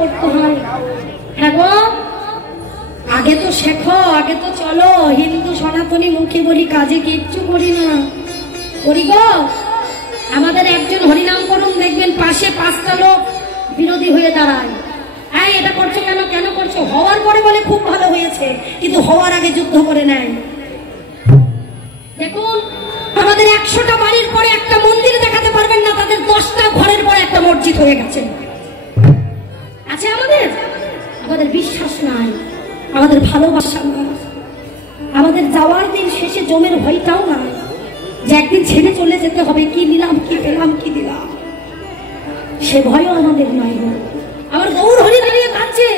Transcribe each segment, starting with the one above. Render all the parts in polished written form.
করতে হয়। হ্যাঁ গো, আগে তো শেখো, আগে তো চলো। হিন্দু সনাতনী মুখে বলি, কাজে কিচ্ছু করি না। করি গো। আমাদের একজন হরিনাম করুন, দেখবেন পাশে 5টা লোক বিরোধী হয়ে দাঁড়ায়। হ্যাঁ, এটা করছো কেন, কেন করছো? হওয়ার পরে বলে খুব ভালো হয়েছে, কিন্তু হওয়ার আগে যুদ্ধ করে নেয়। দেখুন, আমাদের 100টা বাড়ির পরে একটা মন্দির দেখাতে পারবেন না, তাদের 10টা ঘরের পরে একটা মসজিদ হয়ে গেছে। আছে আমাদের আমাদের বিশ্বাস নাই, আমাদের ভালোবাসা নাই, আমাদের যাওয়ার দিন শেষে জমের ভয়টাও নাই যে একদিন ছেড়ে চলে যেতে হবে। কি নিলাম, কি পেলাম, কি দিলাম, সে ভয়ও আমাদের নয়। আমার গৌর হরি দাঁড়িয়ে কাঁদছে।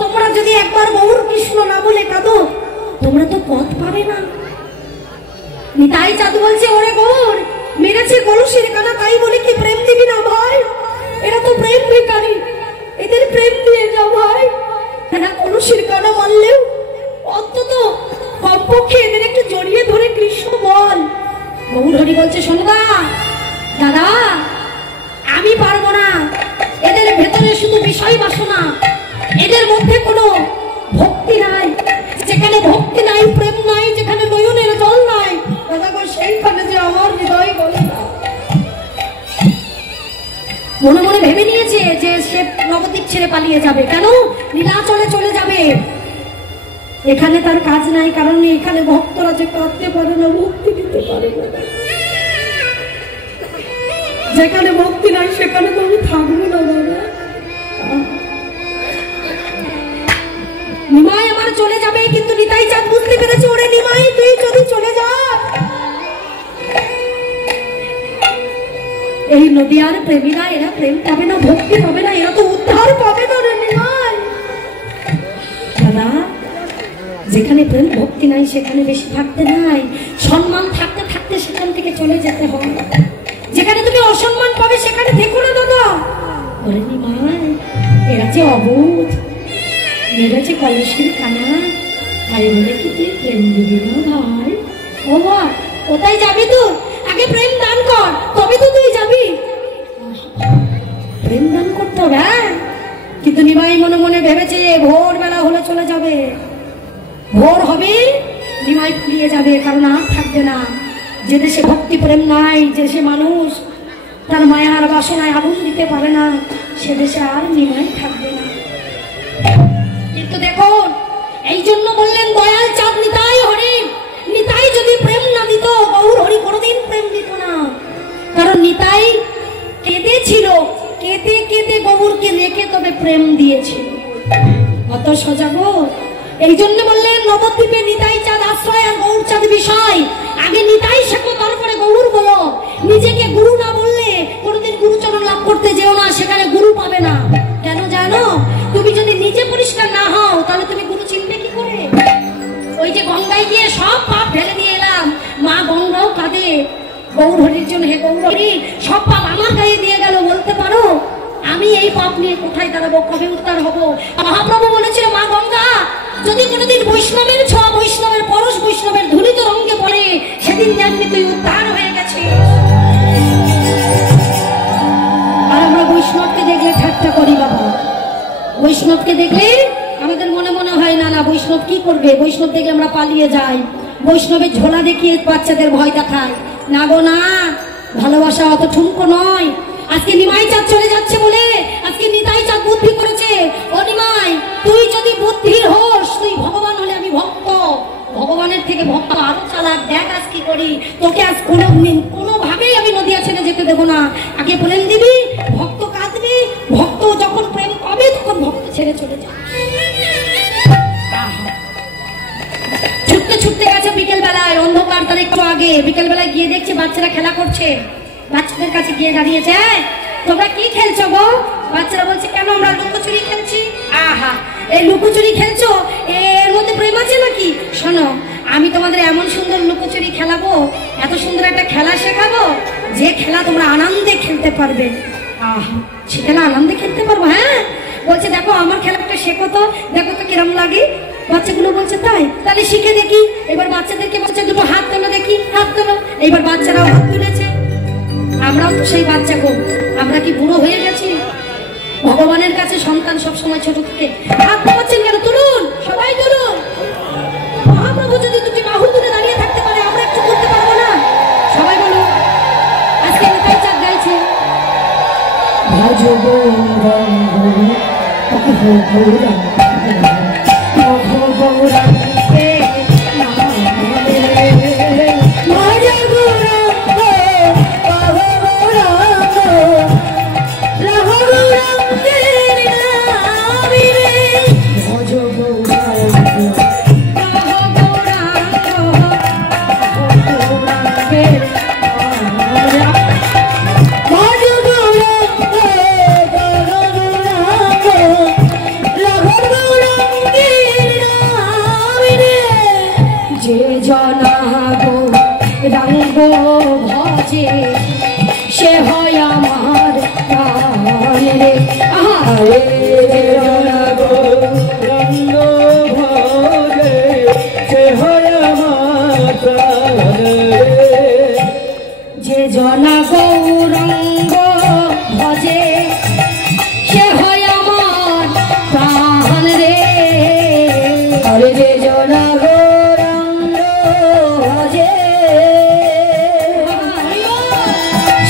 তোমরা যদি একবার গৌর কৃষ্ণ না বলে কাঁদো, তোমরা তো পথ পাবে না। নিতাই চাঁদ বলছে, ওরে গৌর, মেরেছে কলসির কানা, তাই বলে কি প্রেম দিবি না ভাই? এরা তো প্রেম ভিখারি, এদের প্রেম দিয়ে যাও ভাই। এরা কলসির কানা মারলেও অন্তত কমপক্ষে এদের একটু জড়িয়ে ধরে কৃষ্ণ বল। গৌর হরি বলছে, শোনবা দাদা, আমি পারবো না। এদের ভেতরে শুধু বিষয় বাসনা, এদের মধ্যে কোনো ভক্তি নাই। যেখানে ভক্তি নাই, প্রেম নাই, যেখানে নয়নের জল নাই, দাদা গো, সেইখানে যে আমার হৃদয় গলে না। মনে মনে ভেবে নিয়েছে যে সে নবদ্বীপ ছেড়ে পালিয়ে যাবে। কেন? নীলাচলে চলে যাবে। এখানে তার কাজ নাই, কারণ এখানে ভক্তরা যে কাঁদতে পারে না, ভক্তি দিতে পারে না। যেখানে ভক্তি নাই সেখানে তো আমি থাকবো না দাদা। নিমাই আমার চলে যাবে, কিন্তু নিতাই চাঁদ বুঝতে পেরেছে, ওরে নিমাই, তুই যদি চলে যা, এই নদিয়ার প্রেমীরা এরা প্রেম পাবে না, ভক্তি পাবে না, এরা তো উদ্ধার পাবে না রে নিমাই। দাদা, যেখানে প্রেম ভক্তি নাই সেখানে বেশি থাকতে নাই, সম্মান থাকতে থাকতে সেখান থেকে চলে যেতে হয়। যেখানে তুমি অসম্মান পাবে সেখানে থেকো না দাদা। ওরে নিমাই, এরা যে অবোধ, এরা যে কলসির কানা, তাই বলে কি তুই প্রেম দিবি না ভাই? ও ভাই, কোথায় যাবি তুই? আগে প্রেম দান কর, তবে তো তুই যাবি। প্রেম দান করতে হবে। কিন্তু নিমাই মনে মনে ভেবেছে ভোরবেলা হলে চলে যাবে। ভোর হবে, নিমাই ফুরিয়ে যাবে, কারণ আর থাকবে না। যে দেশে ভক্তি প্রেম নাই, যে দেশে মানুষ তার মায়ার বাসনায় আগুন দিতে পারে না, সে দেশে আর নিমাই থাকবে না। কিন্তু দেখুন, এই জন্য বললেন দয়াল চাঁদ নিতাই হরি। নিতাই যদি প্রেম না দিত, গৌর হরি কোনোদিন প্রেম দিত না। কারণ নিতাই কেঁদেছিল, কেঁদে কেঁদে গৌরকে রেখে তবে প্রেম দিয়েছিল। অত সোজা গো। এই জন্য বললেন নবদ্বীপে নিতাই চাঁদ আশ্রয় আর গৌর চাঁদ বিষয়। আগে নিতাই শেখো, তারপরে গৌর বলো। নিজেকে গুরু না বললে কোনোদিন গুরুচরণ লাভ করতে যেও না, সেখানে গুরু পাবে না। কেন জানো? তুমি যদি নিজে পরিষ্কার না হও, তাহলে তুমি গুরু চিনবে কি করে? ওই যে গঙ্গায় গিয়ে সব পাপ ঢেলে দিয়ে এলাম, মা গঙ্গাও কাঁদে গৌর হরির জন্য। হে গৌর হরি, সব পাপ আমার গায়ে দিয়ে গেল, বলতে পারো আমি এই পাপ নিয়ে কোথায় দাঁড়াবো, কবে উদ্ধার হবো? মহাপ্রভু বলেছিল, মা গঙ্গা, যদি কোনোদিন বৈষ্ণবের ছোঁয়া, বৈষ্ণবের পরশ, বৈষ্ণবের ধুলিত রঙে পড়ে, সেদিন জানবি তুই উদ্ধার হয়ে গেছিস। আর আমরা বৈষ্ণবকে দেখলে ঠাট্টা করি বাবা। বৈষ্ণবকে দেখলে আমাদের মনে মনে হয় না না বৈষ্ণব কি করবে, বৈষ্ণব দেখলে আমরা পালিয়ে যাই, বৈষ্ণবের ঝোলা দেখিয়ে বাচ্চাদের ভয় দেখায়। না গো না, ভালোবাসা অত ঠুনকো নয়। আজকে নিমাই চাঁদ চলে যাচ্ছে বলে আজকে নিতাই চাঁদ বুদ্ধি করেছে। ও নিমাই, তুই যদি বুদ্ধির হোস, তুই ভগবান হলে আমি ভক্ত, ভগবানের থেকে ভক্ত আরো চালাক। দেখ আজ কি করি, তোকে আজ কোনোভাবেই আমি নদিয়া ছেড়ে যেতে দেবো না। আগে প্রেম দিবি, ভক্ত কাঁদবি, ভক্ত যখন প্রেম পাবে তখন ভক্ত ছেড়ে চলে যাবে। ছুটতে ছুটতে গেছে বিকেল বেলায়, অন্ধকার তার একটু আগে। বিকেল বেলায় গিয়ে দেখছে বাচ্চারা খেলা করছে। বাচ্চাদের কাছে গিয়ে দাঁড়িয়েছে, তোমরা কি খেলছো গো? বাচ্চারা বলছে, কেন আমরা লুকোচুরি খেলছি। আহা, এই লুকোচুরি খেলছো, এর মধ্যে প্রেম আছে নাকি? শোনো, আমি তোমাদের এমন সুন্দর লুকোচুরি খেলাবো, এত সুন্দর একটা খেলা শেখাবো, যে খেলা তোমরা আনন্দে খেলতে পারবে। আহা, সে খেলা আনন্দে খেলতে পারবো? হ্যাঁ। বলছে, দেখো আমার খেলাটা শেখো তো, দেখো তো কিরম লাগে। বাচ্চাগুলো বলছে, তাই? তাহলে শিখে দেখি। এবার বাচ্চাদেরকে বলছে, দুটো হাত তোলো দেখি, হাত তোলো। এইবার বাচ্চারাও হাত তুলেছে। আমরাও তো সেই বাচ্চা গো, আমরা কি বুড়ো হয়ে গেছি? ভগবানের কাছে সন্তান সবসময় ছোট থেকে হাত পাচ্ছেন কেন? তুলুন, সবাই তুলুন। মহাপ্রভু যদি দুটি বাহু তুলে দাঁড়িয়ে থাকতে পারে, আমরা একটু করতে পারবো না? সবাই বলুন। আজকে নিতাই চাঁদ গাইছে ভজ ভজে সে হয় আমার প্রাণ রে। রঙ্গ ভজে সে হয় আমার প্রাণ রে। যে জনা গৌরঙ্গ ভজে সে হয় আমার প্রাণ রে। আরে যে জনা গৌরঙ্গ ভজে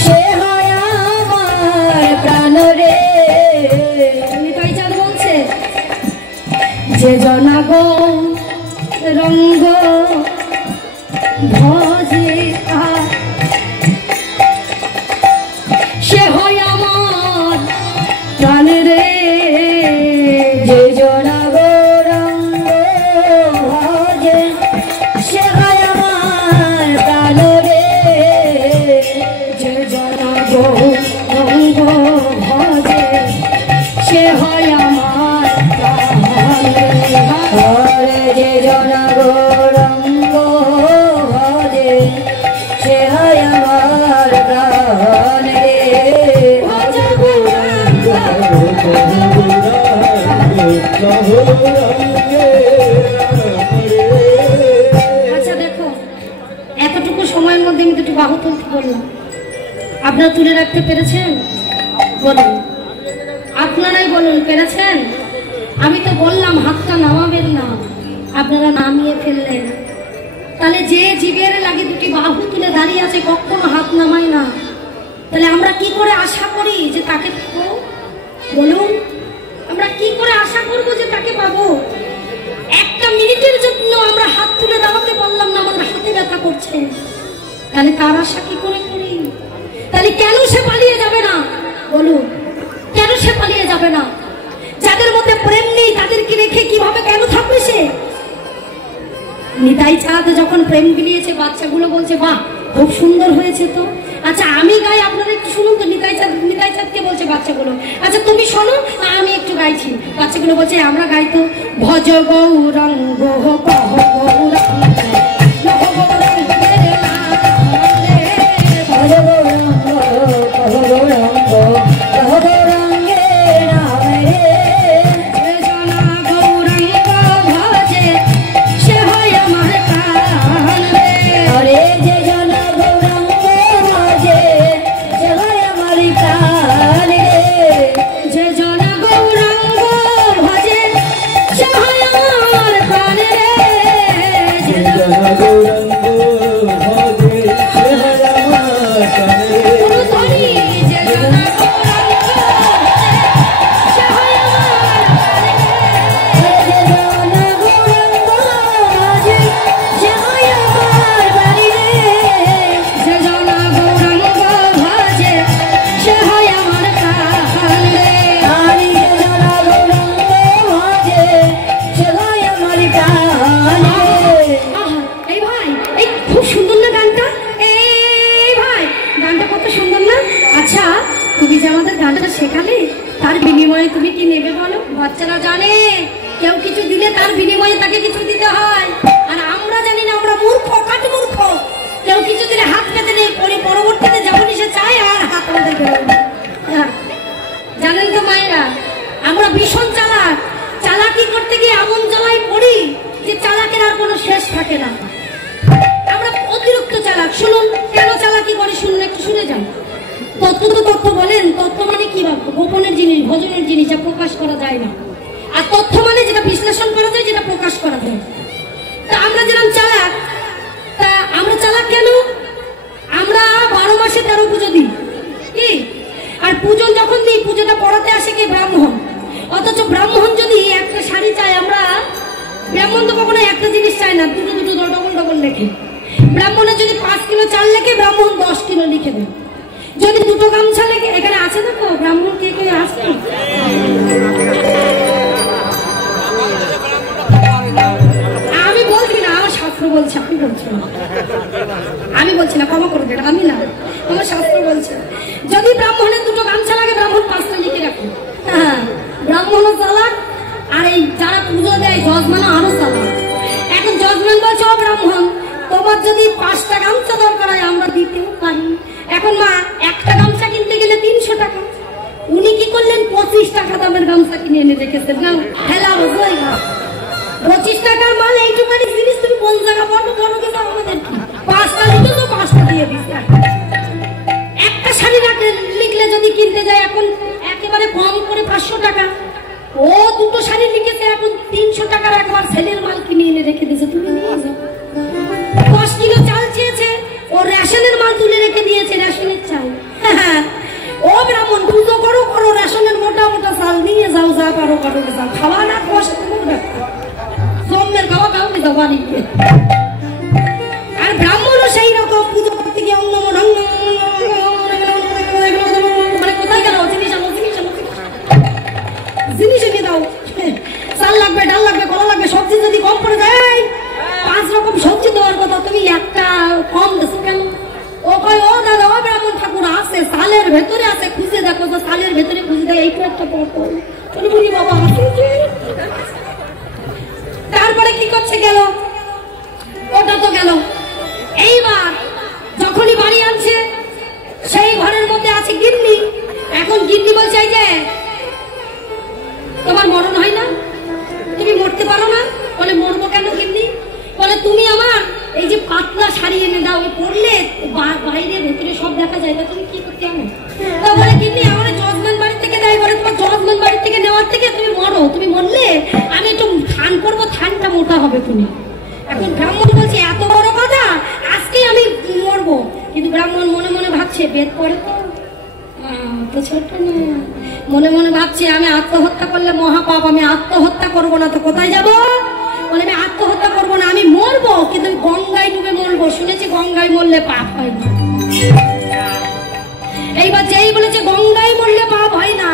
সে হয় আমার প্রাণ রে। নিতাই চাঁদ বলছে যে জনা গৌরঙ্গ ভজে সে হয় আমার প্রাণ রে। যে জনা গৌরঙ্গ ভজে সে হয় আমার প্রাণ রে। যে জনা গৌরঙ্গ ভজে সে হয় আমার প্রাণ রে। আরে যে জনা গৌরঙ্গ ভজে সে হয় আমার প্রাণ রে। আচ্ছা দেখো, এতটুকু সময়ের মধ্যে আমি দুটো বাহু তুলতে বললাম, আপনারা তুলে রাখতে পেরেছেন? বলুন, আপনারাই বলুন, পেরেছেন? আমি তো বললাম হাতটা নামাবেন না, আপনারা নামিয়ে ফেললেন। তাহলে যে জীবের লাগে দুটি বাহু তুলে দাঁড়িয়ে আছে কখনো হাত নামায় না, তাহলে আমরা কি করে আশা করি যে তাকে পাবো? বলুন, আমরা কি করে আশা করবো যে তাকে পাবো? একটা মিনিটের জন্য আমরা হাত তুলে দাঁড়াতে পারলাম না, আমাদের হাতে ব্যথা করছে, তাহলে তার আশা কি করে করি? তাহলে কেন সে পালিয়ে যাবে না? বলুন, কেন সে পালিয়ে যাবে না? যাদের মধ্যে প্রেম নেই তাদেরকে রেখে কিভাবে কেন থাকবে সে? নিতাই চাঁদ যখন প্রেম বিলিয়েছে, বাচ্চাগুলো বলছে বাহ খুব সুন্দর হয়েছে তো। আচ্ছা আমি গাই, আপনারা একটু শুনুন তো। নিতাই চাঁদকে বলছে বাচ্চাগুলো, আচ্ছা তুমি শোনো, আমি একটু গাইছি। বাচ্চাগুলো বলছে আমরা গাই তো। ভজ গৌরঙ্গ কহ গৌরঙ্গ লহ গৌরঙ্গ রে ভজ গৌরঙ্গ কহ গৌরঙ্গ কহ গৌরঙ্গে নাম রে। যে জনা গৌরঙ্গ ভজে সে হয় আমার প্রাণ রে। আরে যে জনা গৌরঙ্গ ভজে সে হয় আমার প্রাণ রে। যে জনা গৌরঙ্গ ভজে সে হয় আমার প্রাণ রে। যে জনা গৌরঙ্গ ভজে সে হয় আমার প্রাণ রে। ধরি, যে জনা গৌরঙ্গ সে হয় আমার প্রাণ রে। যে জনা গৌরঙ্গ ভজে সে হয় আমার প্রাণ রে। যে জনা গৌরঙ্গ ভজে সে হয় আমার প্রাণ রে। আমি যে জনা গৌরঙ্গ ভজে সে হয় আমার প্রাণ রে। আহা, এই ভাই, এই খুব সুন্দর না গানটা? এই ভাই, গানটা কত সুন্দর না? আচ্ছা তুমি যে আমাদের গানটা শেখালে, তার বিনিময়ে তুমি কি নেবে বলো? বাচ্চারা জানে কেউ কিছু দিলে তার বিনিময়ে তাকে কিছু দিতে হয়, আর আমরা জানি না, আমরা মূর্খ, কাটি মূর্খ। কেউ কিছু দিলে হাত পেতে নেই, পরবর্তীতে যখনই সে চায় আর হাত আমাদের বেরোয় না। হ্যাঁ, জানেন তো মায়েরা, আমরা ভীষণ চালাক। চালাকি করতে গিয়ে এমন জ্বালায় পড়ি যে চালাকের আর কোনো শেষ থাকে না। আমরা অতিরিক্ত চালাক। শুনুন কেন চালাকি করে, শুনুন, একটু শুনে যান। তো তত্ত্ব তো তথ্য বলেন, তথ্য মানে কি গোপনের জিনিস, ভজনের জিনিস, যা প্রকাশ করা যায় না। আর তথ্য মানে যেটা বিশ্লেষণ করা যায়, যেটা প্রকাশ করা যায়। তা আমরা যেরকম চালাক, তা আমরা চালাক কেন? আমরা 12 মাসে 13 পুজো দিই, কি? আর পুজো যখন দিই, পুজোটা পড়াতে আসে কে? ব্রাহ্মণ। অথচ ব্রাহ্মণ যদি একটা শাড়ি চায়, আমরা ব্রাহ্মণ তো কখনো একটা জিনিস চায় না, দুটো দুটো ডবল ডবল লেখে। ব্রাহ্মণের যদি 5 কিলো চাল লেখে, ব্রাহ্মণ 10 কিলো লিখে দেয়। যদি দুটো গামছা লেখে, এখানে আছে না তো ব্রাহ্মণ, কে কে আসে? আমি বলছি না, আমার শাস্ত্র বলছে, আপনি বলছেন। আমি বলছি না, ক্ষমা করে দেন, আমি না, আমার শাস্ত্র বলছে। যদি ব্রাহ্মণের দুটো গামছা লাগে, ব্রাহ্মণ 5টা লিখে রাখে। হ্যাঁ, ব্রাহ্মণও চালাক, আর এই যারা পুজো দেয় যজমান আরো চালাক। এখন যজমান বলছে, ও ব্রাহ্মণ, তোমার যদি 5টা গামছা দরকার হয়, আমরা দিতেও পারি। এখন মা, একটা গামছা কিনতে গেলে 300 টাকা। উনি কি করলেন? 25 টাকা দামের গামছা কিনে এনে রেখেছেন। না হেলা বোঝাই না, 25 টাকার মাল এইটুখানি জিনিস তুমি কোন জায়গা পড়বো? বড় কিন্তু আমাদের 5টা লিখে তো 5টা দিয়ে দিস। একটা শাড়ি লিখলে যদি কিনতে যায় এখন একেবারে কম করে 500 টাকা। ও দুটো শাড়ি লিখেছে, এখন 300 টাকার একবার ছেলের মাল কিনে এনে রেখে দিয়েছে, তুমি নিয়ে যাও। 10 কিলো চাল চেয়েছে, ও রেশনের মাল তুলে রেখে দিয়েছে, রেশনের চাল। ও ব্রাহ্মণ, পুজো করো করো, রেশনের মোটা মোটা চাল নিয়ে যাও, যা পারো পারো যাও, খাওয়া না খাওয়া জন্মের খাওয়া খাও, যাও বাড়ি। আর ব্রাহ্মণও সেই রকম, পুজো করতে গিয়ে অন্য মানে কোথায় গেল? জিনিস এনে দাও, চাল লাগবে, ডাল লাগবে, কলা লাগবে, সবজি যদি কম পড়ে যায়, 5 রকম সবজি দেওয়ার কথা, তুমি একটা কম দেছো কেন? ও কয়, ও দাদা, ও ব্রাহ্মণ ঠাকুর আছে, সালের ভেতরে আছে, খুঁজে দেখো তো, সালের ভেতরে খুঁজে দেয়, এইটু একটা পড়তো। বলি বাবা, তারপরে কি করছে? গেল, ওটা তো গেল। এইবার যখনই বাড়ি আনছে, সেই ঘরের মধ্যে আছে গিন্নি। এখন গিন্নি বলছে, এই যে তোমার মরণ হয় না, তুমি মরতে পারো না? বলে, মরবো কেন গিন্নি? বলে, তুমি আমার এই যে পাতলা শাড়ি এনে দাও, পরলে বাইরে ভেতরে সব দেখা যায়, তা তুমি কি করতে আনো? তা বলে, গিন্নি আমার যজমান বাড়ি থেকে দেয়। বলে, তোমার যজমান বাড়ি থেকে নেওয়ার থেকে তুমি মরো, তুমি মরলে আমি একটু থান করবো, থানটা মোটা হবে তুমি। এখন ব্রাহ্মণ বলছে, এত বড় কথা, আজকে আমি মরবো। কিন্তু ব্রাহ্মণ মনে মনে ভাবছে, বেদ পড়ে তো ছোট না, মনে মনে ভাবছে, আমি আত্মহত্যা করলে মহাপাপ, আমি আত্মহত্যা করবো না তো কোথায় যাবো? বলে, আমি আত্মহত্যা করবো না, আমি মরবো, কিন্তু গঙ্গায় ডুবে মরবো। শুনেছি গঙ্গায় মরলে পাপ হয় না। এইবার যেই বলেছে গঙ্গায় মরলে পাপ হয় না,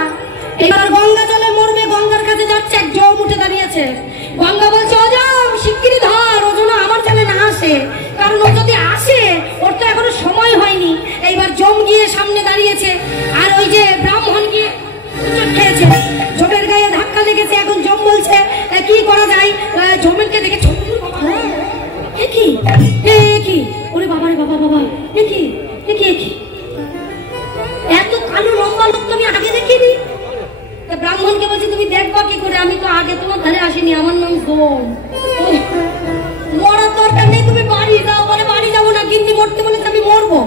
এবার গঙ্গা জলে মরবে। গঙ্গার কাছে যাচ্ছে, এক জম উঠে দাঁড়িয়েছে। গঙ্গা বলছে, ও জম শিগগিরই ধর, ও যেন আমার জলে না আসে, কারণ ও যদি আসে, ওর তো এখনো সময় হয়নি। এইবার জম গিয়ে সামনে দাঁড়িয়েছে, আর ওই যে ব্রাহ্মণ গিয়ে খেয়েছে, জমের গায়ে ধাক্কা লেগেছে। এখন জম বলছে, কি করা যায়? জমেরকে দেখে কি কি, ওরে বাবা রে বাবা, বাবা কি কি, এত কালো লম্বা লোক তুমি আগে দেখিনি। ব্রাহ্মণকে বলছে, তুমি দেখবা কি করে? আমি তো আগে তোমার ধারে আসিনি, আমার নাম জম। মরার দরকার নেই, তুমি বাড়ি যাও। বলে, বাড়ি যাবো না, কিন্তু মরতে বলেছে, আমি মরবো।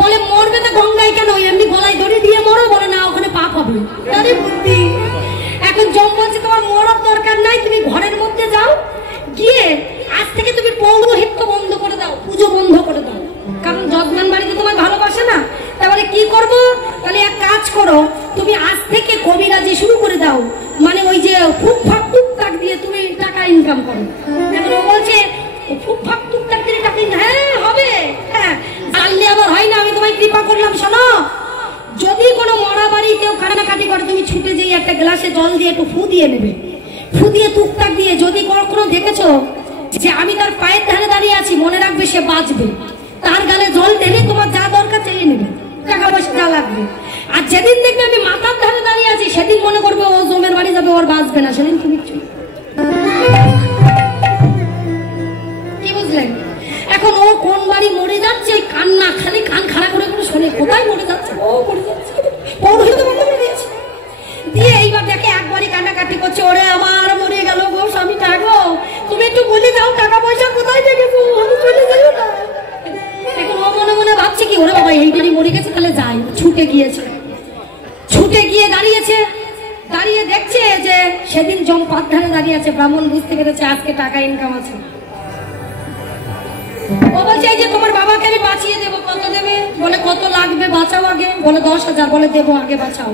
বলে, মরবে তো গঙ্গায় কেন? এমনি গলায় দড়ি দিয়ে মরো। বলে, না, ওখানে পাপ হবে। আরে বুদ্ধি। এখন জম বলছে, তোমার মরার দরকার নাই, তুমি ঘরের মধ্যে যাও, গিয়ে আজ থেকে তুমি পৌরোহিত্য বন্ধ করে দাও, পুজো বন্ধ করে দাও, কারণ যজমান বাড়িতে তোমার ভালোবাসে না। তাহলে কি করবো? তাহলে এক কাজ করো, তুমি আজ থেকে কবিরাজি শুরু করে দাও, মানে ওই যে ফুকফাক টুকটাক দিয়ে তুমি টাকা ইনকাম করো। এখন ও বলছে, ফুকফাক টুকটাক দিয়ে টাকা, হ্যাঁ হবে, হ্যাঁ জানলে আমার হয় না, আমি তোমায় কৃপা করলাম। শোনো, যদি কোনো মরা বাড়ি কেউ কান্নাকাটি করে, তুমি ছুটে যেয়ে একটা গ্লাসে জল দিয়ে একটু ফু দিয়ে নেবে, ফু দিয়ে টুকটাক দিয়ে, যদি কখনো দেখেছো যে আমি তার পায়ের ধারে দাঁড়িয়ে আছি, মনে রাখবে সে বাঁচবে। তার গালে জল ঢেলে তোমার যা দরকার চেয়ে নেবে, টাকা পয়সা যা লাগবে। আর যেদিন দেখবে আমি মাথার ধারে দাঁড়িয়ে আছি, সেদিন মনে করবে ও জমের বাড়ি যাবে, ওর বাঁচবে না, সেদিন তুমি কি বুঝলেন? এখন ও কোন বাড়ি মরে যাচ্ছে, কান্না, খালি কান খাড়া করে করে শোনে, কোথায় মরে যাচ্ছে, ও মরে যাচ্ছে, পৌরোহিত বন্ধ করে দিয়েছে। দিয়ে এইবার দেখে একবারই কান্নাকাটি করছে, ওরে আমার মরে গেল গো স্বামীটা গো, তুমি একটু বলে দাও টাকা পয়সা কোথায় দেখেছো, আমি চলে যাই না। এখন ও মনে মনে ভাবছে, ভাবছে কি ওরে বাবা এইবারই মরে গেছে তাহলে যাই, ছুটে গিয়েছে। ছুটে গিয়ে দাঁড়িয়েছে, দাঁড়িয়ে দেখছে যে সেদিন জম পাত ধারে দাঁড়িয়ে আছে। ব্রাহ্মণ বুঝতে পেরেছে আজকে টাকা ইনকাম আছে। ও বলছে এই যে তোমার বাবাকে আমি বাঁচিয়ে দেবো, কত দেবে? বলে কত লাগবে বাঁচাও আগে। বলে 10,000। বলে দেবো আগে বাঁচাও।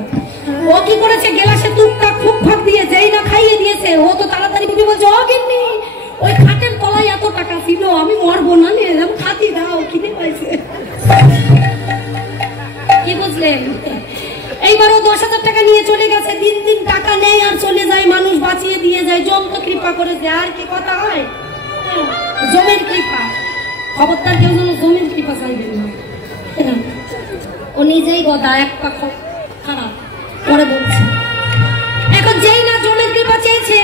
ও কি করেছে গ্লাসে টুকটাক ফুক ফাঁক দিয়ে যেই না খাইয়ে দিয়েছে, ও তো তাড়াতাড়ি বুঝে বলছে ও গিন্নি ওই খাটের তলায় এত টাকা ছিল, আমি মরবো না, নিয়ে খাতি দাও, খিদে পাইছে। কি বুঝলেন? এইবার ও 10,000 টাকা নিয়ে চলে গেছে। দিন দিন টাকা নেই আর চলে যায়, মানুষ বাঁচিয়ে দিয়ে যায়। জম তো কৃপা করেছে, আর কি কথা হয়, জমের কৃপা। খবরদার কেউ যেন জমের কৃপা চাইবেন না। ও নিজেই গদা, এক পা খারাপ। পরে বলছে এখন যেই না জমের কৃপা চেয়েছে,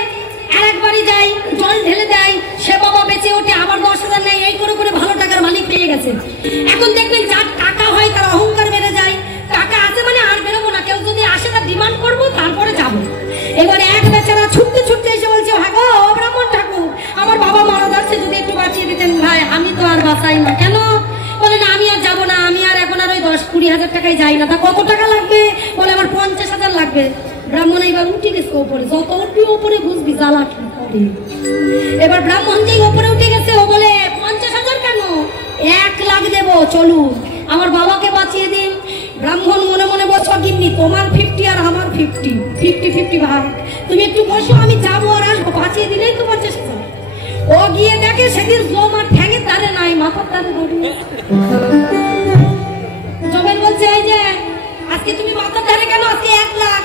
আর একবারই যাই জল ঢেলে দেয়, সে বাবা বেঁচে ওঠে, আবার 10,000 নেয়, এই করে করে ভালো টাকার মালিক পেয়ে গেছে। এখন দেখবেন যার টাকা হয় তার অহংকার বেড়ে যায়। টাকা আছে মানে আর বেরোবো না, কেউ যদি আসে তার ডিমান্ড করবো, তারপরে যাবো। এবারে এক বেচারা ছুটতে ছুটতে এসে বলছে হ্যাঁ গো ব্রাহ্মণ ঠাকুর, আমার বাবা মারা যাচ্ছে, যদি একটু বাঁচিয়ে দিতেন। ভাই আমি তো আর বাঁচাই না। কেন? বলে না আমি আর যাবো না, আমি আর এখন আর ওই 10-20 হাজার টাকায় যাই না। তা কত টাকা লাগবে? বলে আমার 50,000 লাগবে। ব্রাহ্মণ এইবার উঠে গেছে ওপরে, যত উঠবি ওপরে বুঝবি জ্বালা কি করে। এবার ব্রাহ্মণ যেই ওপরে উঠে গেছে, ও বলে 50,000 কেন, 1 লাখ দেবো, চলুন আমার বাবাকে বাঁচিয়ে দিন। ব্রাহ্মণ মনে মনে বলছো গিন্নি তোমার 50 আর আমার 50 ভাগ, তুমি একটু বসো, আমি যাবো আর আসবো, বাঁচিয়ে দিলেই তো 50,000। ও গিয়ে দেখে সেদিন জম আর ঠ্যাঙের ধারে নাই, মাথার ধারে ধরে। জমের বলছে এই যে আজকে তুমি মাথার ধারে কেন, আজকে 1 লাখ।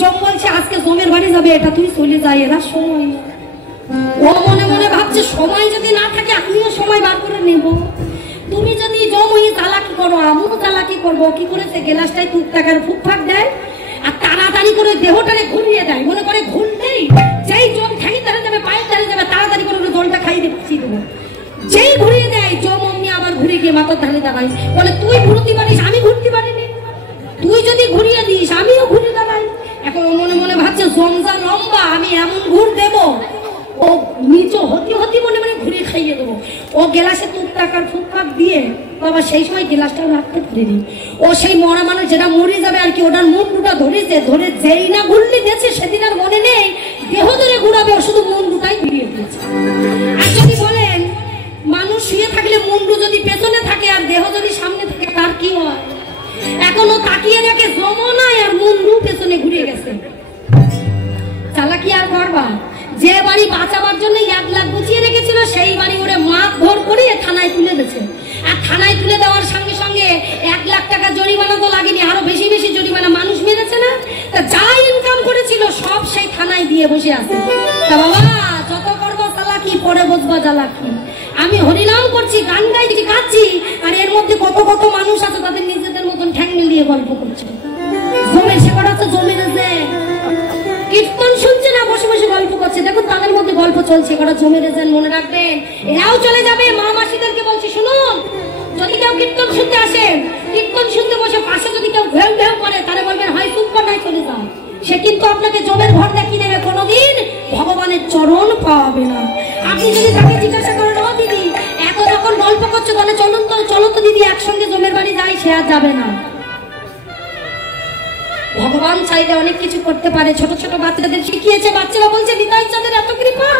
জম বলছে আজকে জমের বাড়ি যাবে, এটা তুই চলে যাই, এরা সময়। ও মনে মনে ভাবছে সময় যদি না থাকে আমিও সময় বার করে নেব। তুমি যদি জম হয়ে চালাকি করো, আমিও চালাকি করবো। কি করেছে গ্লাসটায় টুক টাকার ফুক ফাঁক দেয় আর তাড়াতাড়ি করে দেহটারে ঘুরিয়ে দেয়। মনে করে ঘুরলেই যেই জম ঠ্যাঙের ধারে যাবে, পায়ের ধারে যাবে, তাড়াতাড়ি করে জলটা খাইয়ে দিয়ে বাঁচিয়ে দেবো। যেই ঘুরিয়ে দেয় জম অমনি আবার ঘুরে গিয়ে মাথার ধারে দাঁড়ায়। বলে তুই ঘুরতে পারিস, আমি ঘুরতে পারিনি, তুই যদি ঘুরিয়ে দিস আমিও ঘুরে দাঁড়াই। এখন মনে মনে ভাবছে জমজা লম্বা, আমি এমন ঘুর দেবো ও নিচু হতি হতি মনে মনে ঘুরে খাইয়ে দেবো। ও গ্লাসে টুক টাকার ফুক ফাঁক দিয়ে বাবা সেই সময় গ্লাসটা রাখতে পারেনি। ও সেই মরা মানুষ যেটা মরে যাবে আর কি, ওটার মুন্ডুটা ধরেছে, ধরে যেই না ঘুরলি দিয়েছে সেদিন আর মনে নেই দেহ ধরে ঘুরাবে, ও শুধু মুন্ডুটাই ঘুরিয়ে দিয়েছে। আর যদি বলেন মানুষ শুয়ে থাকলে মুন্ডু যদি পেছনে থাকে আর দেহ যদি সামনে থাকে তার কি হয়? এখনো তাকিয়ে দেখে জমনায় আর মুন্ডু পেছনে ঘুরে গেছে। চালাকি আর করবা? যে বাড়ি বাঁচাবার জন্য 1 লাখ গুছিয়ে রেখেছিল সেই বাড়ি ওরে মাপ ধর করে থানায় তুলে দিয়েছে। আর থানায় তুলে দেওয়ার সঙ্গে সঙ্গে 1 লাখ টাকা জরিমানা তো লাগেনি, আরো বেশি বেশি জরিমানা। মানুষ মেরেছে না, তা যা ইনকাম করেছিল সব সেই থানায় দিয়ে বসে আছে। তা বাবা যত করবা চালাকি, পরে বুঝবা চালাকি। আমি হরিনাম করছি, গান গাইছি, গাচ্ছি, আর এর মধ্যে কত কত মানুষ আছে তাদের নিজেদের মতন ঠ্যাং মিলিয়ে গল্প করছে। জমের সেবার আছে, জমের আছে, কীর্তন শুনছে না, বসে বসে গল্প করছে। দেখুন তাদের মধ্যে গল্প চলছে, কটা জমে রেজেন। মনে রাখবেন এরাও চলে যাবে। মা মাসিদেরকে বলছি শুনুন, যদি কেউ কীর্তন শুনতে আসেন, কীর্তন শুনতে বসে পাশে যদি কেউ ঘেউ ঘেউ করে, তাহলে বলবেন হয় চুপ কর নাই চলে যাও। সে কিন্তু আপনাকে জমের ঘর দেখিয়ে দেবে, কোনোদিন ভগবানের চরণ পাওয়াবে না। আপনি যদি তাকে জিজ্ঞাসা করেন ও দিদি এত যখন গল্প করছো তাহলে চলুন তো, চলো তো দিদি একসঙ্গে জমের বাড়ি যাই, সে আর যাবে না। ভগবান চাইলে অনেক কিছু করতে পারে। ছোট ছোট বাচ্চাদের শিখিয়েছে, বাচ্চারা বলছে নিতাই চাঁদের এত কৃপা,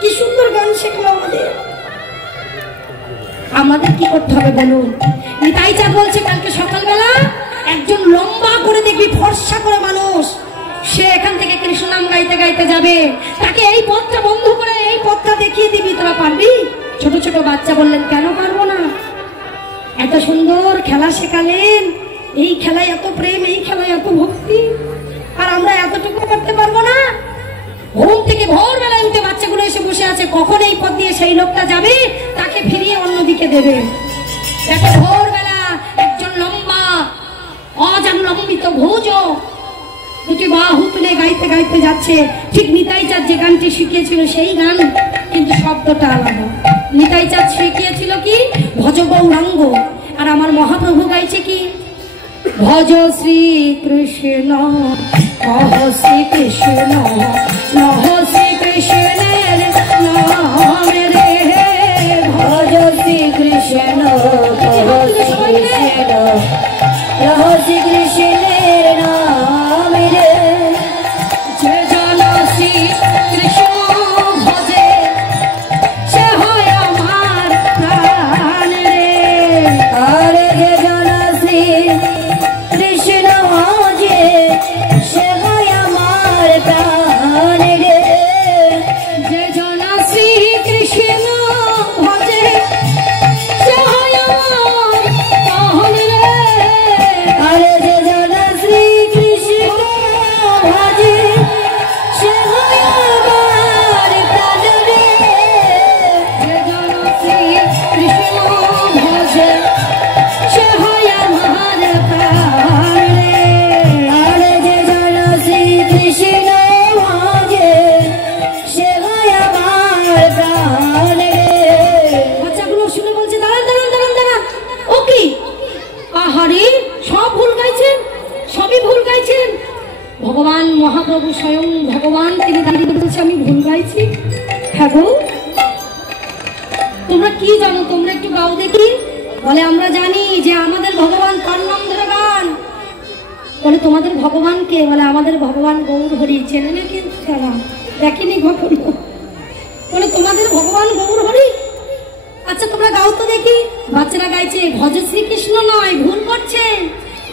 কি সুন্দর গান শেখলো আমাদের। আমাদের কি করতে হবে বলুন? নিতাই চাঁদ বলছে কালকে সকালবেলা একজন লম্বা করে দেখবি ফর্সা করে মানুষ, সে এখান থেকে কৃষ্ণ নাম গাইতে গাইতে যাবে, তাকে এই পথটা বন্ধ করে এই পথটা দেখিয়ে দিবি, তোরা পারবি? ছোট ছোট বাচ্চা বললেন কেন পারবো না, এত সুন্দর খেলা শেখালেন, এই খেলায় এত প্রেম, এই খেলায় এত ভক্তি, আর আমরা এতটুকু করতে পারবো না? ঘুম থেকে ভোরবেলায় উঠে বাচ্চাগুলো এসে বসে আছে, কখন এই পথ দিয়ে সেই লোকটা যাবে তাকে ফিরিয়ে অন্যদিকে দেবে। দেখো ভোরবেলা একজন লম্বা অজানলম্বিত ভুজ দুটি বাহু তুলে গাইতে গাইতে যাচ্ছে। ঠিক নিতাই চাঁদ যে গানটি শিখিয়েছিল সেই গান, কিন্তু শব্দটা আলাদা। নিতাই চাঁদ শিখিয়েছিল কি ভজ গৌরাঙ্গ, আর আমার মহাপ্রভু গাইছে কি ভজ শ্রী কৃষ্ণ, কহ শ্রী কৃষ্ণ, নহ শ্রী কৃষ্ণের নাম রে, ভজ শ্রী কৃষ্ণ, কহ শ্রী স্বয়ং ভগবান তিনি দাঁড়িয়ে বলছে আমি ভুল গাইছি। হ্যাঁ গো, তোমরা কি জানো? তোমরা একটু গাও দেখি। বলে আমরা জানি যে আমাদের ভগবান কার নাম ধরে গান। বলে তোমাদের ভগবান কে? বলে আমাদের ভগবান গৌর হরি। চেনে না কিন্তু তারা, দেখিনি কখনো। বলে তোমাদের ভগবান গৌর হরি? আচ্ছা তোমরা গাও তো দেখি। বাচ্চারা গাইছে ভজ শ্রীকৃষ্ণ নয়, ভুল করছে।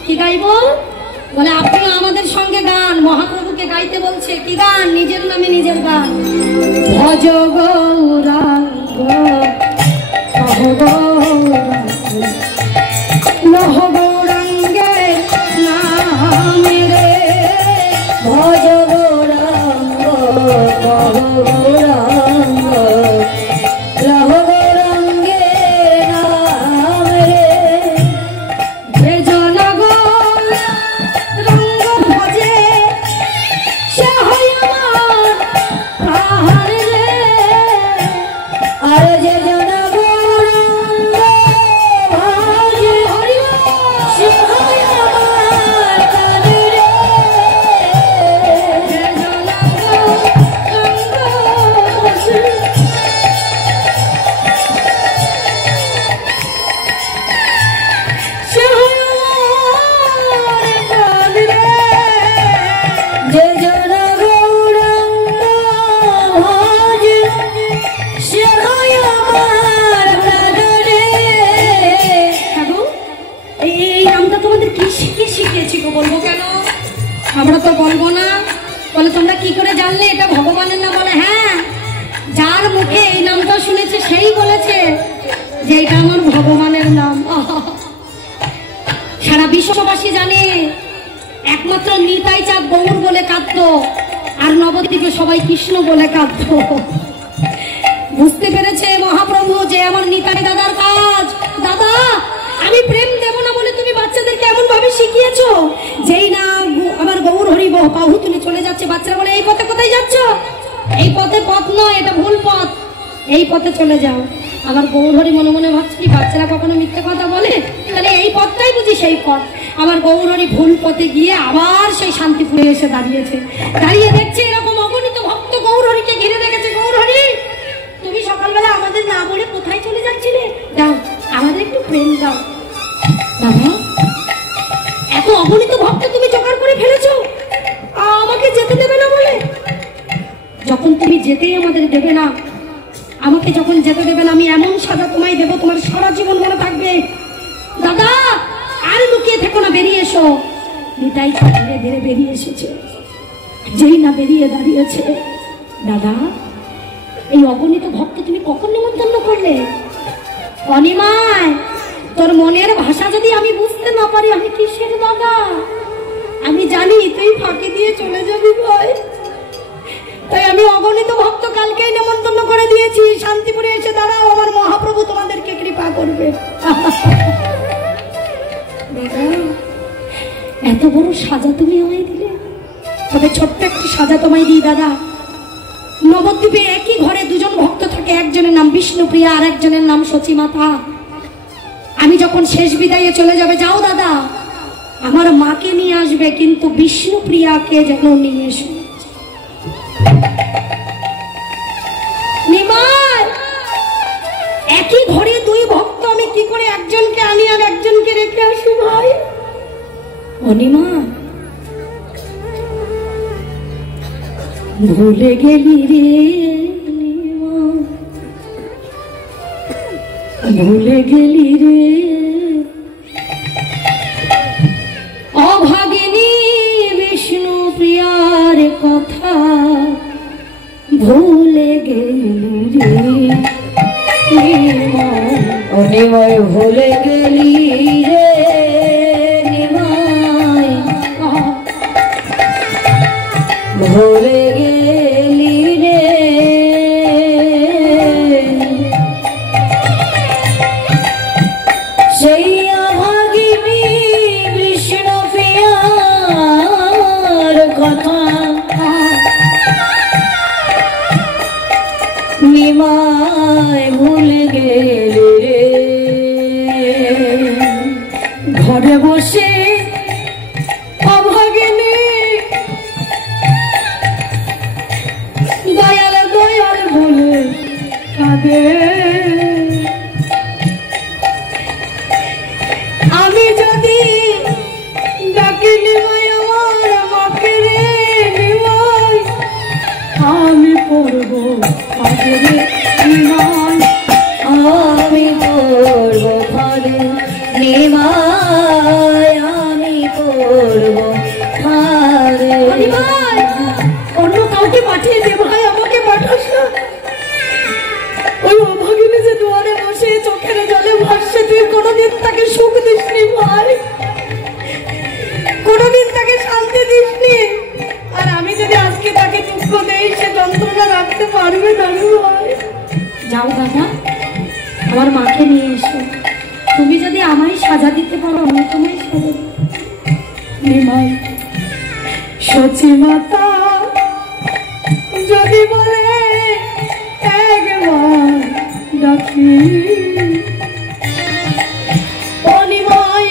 কি গাইব? বলে আপনিও আমাদের সঙ্গে গান। মহাপ্রভুকে গাইতে বলছে। কি গান? নিজের নামে নিজের গান। ভজ গৌরাঙ্গ কহ গৌরাঙ্গ লহ গৌরাঙ্গের নামে রে। ভজ গৌরাঙ্গ কহ গৌরাঙ্গ লহ গৌরাঙ্গের নাম রে। যে জন গৌরাঙ্গ ভজে সে হয় আমার প্রাণ রে। আর যে জন গৌরাঙ্গ ভজে সে হয় আমার প্রাণ রে। যে জন গৌরাঙ্গ ভজে সে হয় আমার প্রাণ রে। যে জন গৌরাঙ্গ ভজে সে হয় আমার প্রাণ রে। হ্যাঁ গো, এই নামটা তোমাদের কি শিখিয়েছি গো? বলবো কেন? আমরা তো বলবো না। বলে তোমরা কি করে জানলে এটা ভগবানের নাম? বলে হ্যাঁ, যার মুখে এই নামটা শুনেছে সেই বলেছে যে এটা আমার ভগবানের নাম। সারা বিশ্ববাসী জানে একমাত্র নিতাই চাঁদ গৌর বলে কাঁদতো, আর নবদ্বীপে সবাই কৃষ্ণ বলে কাঁদতো। বুঝতে পেরেছে মহাপ্রভু যে আমার নিতাই দাদার কাজ। দাদা আমি প্রেম দেব না বলে তুমি বাচ্চাদেরকে এমন ভাবে শিখিয়েছো, যেই না আমার গৌর হরি বাহু তুলে চলে যাচ্ছে, বাচ্চারা বলে এই পথে কোথায় যাচ্ছ? এই পথে পথ নয়, এটা ভুল পথ, এই পথে চলে যাও। আমার গৌর হরি মনে মনে ভাবছে কি বাচ্চারা কখনো মিথ্যে কথা বলে? তাহলে এই পথটাই বুঝি সেই পথ। আমার গৌর হরি ভুল পথে গিয়ে আবার সেই শান্তিপুরে এসে দাঁড়িয়েছে। দাঁড়িয়ে দেখছে এরকম অগণিত ভক্ত গৌর হরিকে ঘিরে রেখেছে। গৌর হরি তুমি সকালবেলা আমাদের না বলে কোথায় চলে যাচ্ছিলে? দাও আমাদের একটু প্রেম দাও। দাদা এত অগণিত ভক্ত তুমি জোগাড় করে ফেলেছো, আমাকে যেতে দেবে না বলে? যখন তুমি যেতেই আমাদের দেবে না, আমাকে যখন যেতে দেবে না, আমি এমন সাজা তোমায় দেবো তোমার সারা জীবন মনে থাকবে। দাদা আর লুকিয়ে থেকো না, বেরিয়ে এসো। নিতাই ধীরে ধীরে বেরিয়ে এসেছে। যেই না বেরিয়ে দাঁড়িয়েছে, দাদা এই অগণিত ভক্ত তুমি কখন নিমন্ত্রণ করলে? অনিমায় তোর মনের ভাষা যদি আমি বুঝতে না পারি, আমি কিসের দাদা? আমি জানি তুই ফাঁকি দিয়ে চলে যাবি ভাই, তাই আমি অগণিত ভক্ত কালকেই নিমন্ত্রণ করে দিয়েছি। শান্তিপুরে এসে দাঁড়াও, আমার মহাপ্রভু তোমাদেরকে কৃপা করবে। এত বড় সাজা তুমি আমায় দিলে। তবে ছোট্ট একটি সাজা তোমায় দিই দাদা। নবদ্বীপে একই ঘরে দুজন ভক্ত থাকে, একজনের নাম বিষ্ণুপ্রিয়া আর একজনের নাম সচিমাতা। আমি যখন শেষ বিদায়ে চলে যাবে, যাও দাদা আমার মাকে নিয়ে আসবে, কিন্তু বিষ্ণুপ্রিয়াকে যেন নিয়ে এসো। নিমাই একই ঘরে দুই ভক্ত, আমি কি করে একজনকে আনি আর একজনকে রেখে আসি ভাই? অনিমা ভুলে গেলি রে, ভুলে গেলি রে অভাগিনী বিষ্ণু প্রিয়ার কথা, ভুলে গেলি রে অনিময় ভুলে গেলি রে নিমাই, ভুলে গেলি রে সেই অভাগিনী বিষ্ণু প্রিয়ার কথা, নিমাই ভুলে গেলি রে। ঘরে বসে অভাগিনী কাঁদে। আমি যদি ডাকি নিমাই আমার মাকে রে নিমাই, আমি পড়বো কাঁদে রে নিমাই, আমি পড়ব ফাঁদে নিমাই, আমি পড়ব ফাঁদে। নিমাই অন্য কাউকে পাঠিয়ে দে ভাই, আমাকে পাঠাস না। ওই অভাগিনী যে দুয়ারে বসে চোখের জলে ভাসছে, তুই কোনোদিন তাকে সুখ দিসনি ভাই, কোনোদিন তাকে শান্তি দিসনি। আর আমি যদি আজকে তাকে দুঃখ দেই, সে যন্ত্রণা রাখতে পারবে না রে ভাই। যাও দাদা, আমার মাকে নিয়ে এসো। তুমি যদি আমায় সাজা দিতে পারো, আমি তোমায় সাজা দিই। নিমাই সচি মাতা যদি বলে একবার ডাকি, অনিময়